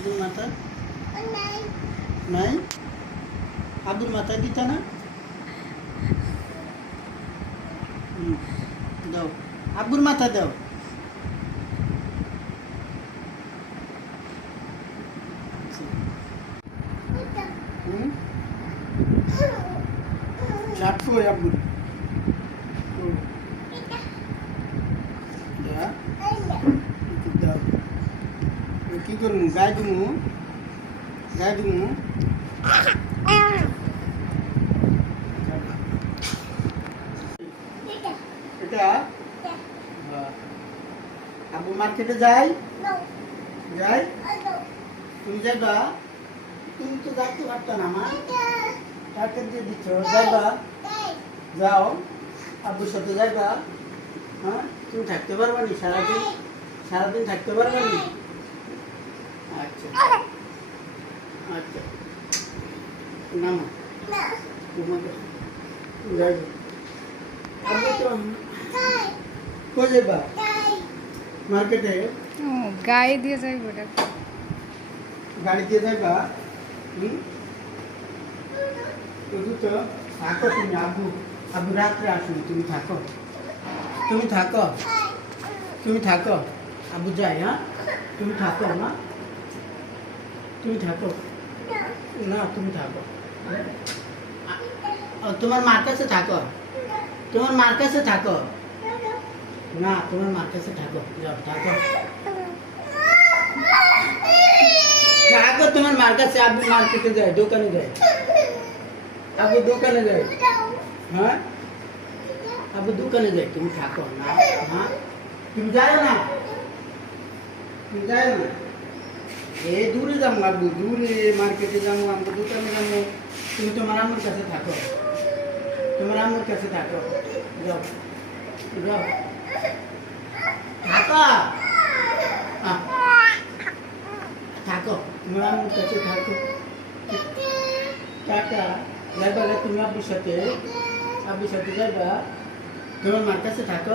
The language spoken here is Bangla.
আব্দুল মাথা নাই আব্দুল মাথা দিতা না দাও আব্বুর মাথা দাও চাটু আব্বুর দাও কি করবো গায়ে দিমু এটা আব্বু মার্কেটে যাই তুমি যাইবা তুমি তো যাইতে পারতো না মা টাকা দিয়ে দিচ্ছ যাইবা যাও আব্বুর সাথে যাইবা হ্যাঁ তুমি থাকতে পারবা নি সারাদিন থাকতে পারবা নি আচ্ছা আচ্ছা নামা তোমাকে যাইবা আব্বু তো কই যাইবা মার্কেটে গায়ে দিয়ে যাইব ওটা গাড়ি দিয়ে যাইবা শুধু তো থাকো তুমি আব্বু রাত্রে আসুন তুমি থাকো আব্বু যাই হ্যাঁ তুমি থাকো না তুমি থাকো না তুমি থাকো তোমার মার কাছে থাকো না তোমার মার কাছে থাকো যাও থাকো তোমার মার কাছে আব্বু মার্কেটে যায় দোকানে যায় আব্বু দোকানে যায় হ্যাঁ আব্বু দোকানে যায় তুমি থাকো না হ্যাঁ তুমি যাও না এ দূরে যাবো আব্বু দূরে মার্কেটে যাবো আমরা দোকানে যাবো তুমি তোমার আম্মুর কাছে থাকো যাও থাকো তোমার আম্মুর কাছে থাকো টাটা যাইবা তুমি আব্বুর সাথে যাইবা তোমার মার কাছে থাকো